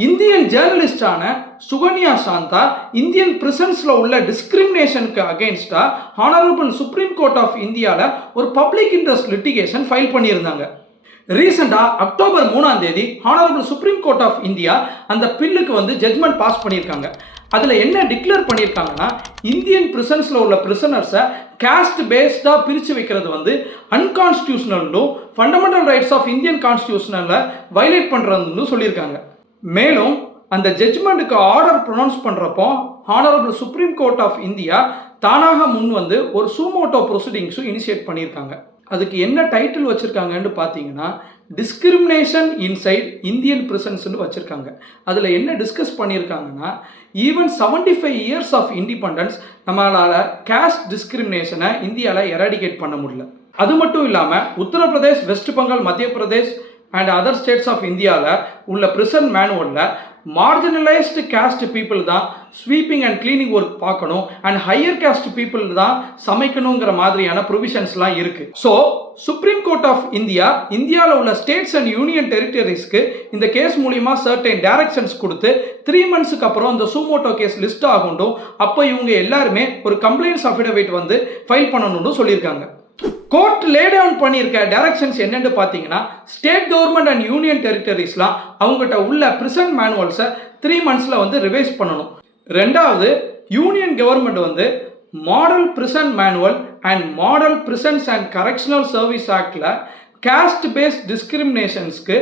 Indian ஜேர்னலிஸ்டான Sukanya Shantha Indian பிரிசன்ஸ்ல உள்ள டிஸ்கிரிமினேஷனுக்கு அகெயின்ஸ்டா honourable supreme court of இந்தியாவில் ஒரு பப்ளிக் இன்ட்ரெஸ்ட் லிட்டிகேஷன் ஃபைல் பண்ணியிருந்தாங்க. ரீசெண்டாக அக்டோபர் 3ஆம் தேதி honourable supreme court of India அந்த பில்லுக்கு ஜட்ஜ்மெண்ட் பாஸ் பண்ணியிருக்காங்க. அதில் என்ன டிக்ளேர் பண்ணியிருக்காங்கன்னா, இந்தியன் பிரிசன்ஸில் உள்ள பிரிசனர்ஸை காஸ்ட் பேஸ்டாக பிரித்து வைக்கிறது அன்கான்ஸ்டியூஷனலும் ஃபண்டமெண்டல் ரைட்ஸ் ஆஃப் இந்தியன் கான்ஸ்டியூஷனில் வயலேட் பண்ணுறதுன்னு சொல்லியிருக்காங்க. மேலும் அந்த ஜட்ஜ்மெண்ட்டுக்கு ஆர்டர் ப்ரொனவுன்ஸ் பண்ணுறப்போ honourable supreme court of India தானாக முன் ஒரு சூமோட்டோ ப்ரொசீடிங்ஸும் இனிஷியேட் பண்ணியிருக்காங்க. அதுக்கு என்ன டைட்டில் வச்சுருக்காங்கன்னு பார்த்தீங்கன்னா, டிஸ்கிரிமினேஷன் இன்சைட் இந்தியன் பிரிசன்ஸ்னு வச்சுருக்காங்க. அதில் என்ன டிஸ்கஸ் பண்ணியிருக்காங்கன்னா, ஈவன் 75 இயர்ஸ் ஆஃப் இண்டிபெண்டன்ஸ் நம்மளால் காஸ்ட் டிஸ்கிரிமினேஷனை இந்தியாவில் எராடிகேட் பண்ண முடியல. அது மட்டும் இல்லாமல் உத்தரப்பிரதேஷ், வெஸ்ட் பெங்கால், மத்திய Pradesh and other states of இந்தியாவில் உள்ள பிரிசன் மேனுவலில் மார்ஜினலைஸ்டு காஸ்ட் பீப்புள் தான் ஸ்வீப்பிங் அண்ட் கிளீனிங் ஒர்க் பார்க்கணும் அண்ட் ஹையர் காஸ்ட் பீப்புள் தான் சமைக்கணுங்கிற மாதிரியான ப்ரொவிஷன்ஸ்லாம் இருக்குது. ஸோ சுப்ரீம் கோர்ட் ஆஃப் இந்தியாவில் உள்ள ஸ்டேட்ஸ் அண்ட் யூனியன் டெரிட்டரிஸ்க்கு இந்த கேஸ் மூலிமா சர்டைன் டைரக்ஷன்ஸ் கொடுத்து 3 monthsக்கு அப்புறம் இந்த சூமோட்டோ கேஸ் லிஸ்ட் ஆகட்டும், அப்போ இவங்க எல்லாருமே ஒரு கம்ப்ளைண்ட்ஸ் அஃபிடவிட் ஃபைல் பண்ணணும்னு சொல்லியிருக்காங்க. கோர்ட் லே டவுன் பண்ணியிருக்க டைரக்ஷன்ஸ் என்னன்னு பார்த்தீங்கன்னா, ஸ்டேட் கவர்மெண்ட் அண்ட் யூனியன் டெரிட்டரிஸ்லாம் அவங்ககிட்ட உள்ள பிரிசன் மேனுவல்ஸை 3 monthsல ரிவைஸ் பண்ணணும். ரெண்டாவது, union government model prison manual and model prisons and correctional service ஆக்டில் காஸ்ட் பேஸ்ட் டிஸ்கிரிமினேஷன்ஸ்க்கு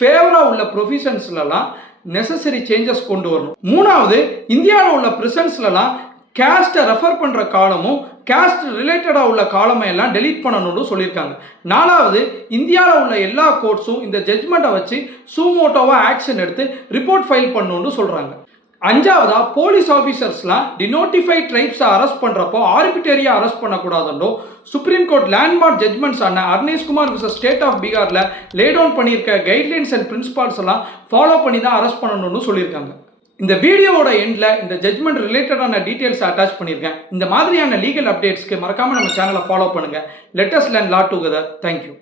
ஃபேவராக உள்ள ப்ரொவிஷன்ஸ்லாம் நெசசரி சேஞ்சஸ் கொண்டு வரணும். மூணாவது, இந்தியாவில் உள்ள பிரிசன்ஸ்லாம் கேஸ்ட்டை ரெஃபர் பண்ணுற காலமும் கேஸ்ட் ரிலேட்டடாக உள்ள காலமை எல்லாம் டெலீட் பண்ணணும்னு சொல்லியிருக்காங்க. நாலாவது, இந்தியாவில் உள்ள எல்லா கோர்ட்ஸும் இந்த ஜட்ஜ்மெண்ட்டை வச்சு சூமோட்டோவாக ஆக்ஷன் எடுத்து ரிப்போர்ட் ஃபைல் பண்ணணும்னு சொல்கிறாங்க. அஞ்சாவதா, போலீஸ் ஆஃபீஸர்ஸ்லாம் டினோட்டிஃபைட் ட்ரைப்ஸை அரெஸ்ட் பண்ணுறப்போ ஆர்பிட்டரியாக arrest பண்ணக்கூடாதுன்றோ supreme court landmark judgements ஆன அர்னேஷ்குமார் விசஸ் ஸ்டேட் ஆஃப் பீகாரில் லே டவுன் பண்ணியிருக்க கைட்லைன்ஸ் அண்ட் பிரின்சிபால்ஸ் எல்லாம் ஃபாலோ பண்ணி தான் அரெஸ்ட் பண்ணணும்னு சொல்லியிருக்காங்க. இந்த வீடியோவோட எண்டில் இந்த ஜட்ஜ்மெண்ட் ரிலேட்டடான டீட்டெயில்ஸ் அட்டாச் பண்ணியிருக்கேன். இந்த மாதிரியான லீகல் அப்டேட்ஸ்க்கு மறக்காமல் நம்ம சேனலை ஃபாலோ பண்ணுங்கள். லெட் அஸ் லேர்ன் லா டுகெதர். தேங்க்யூ.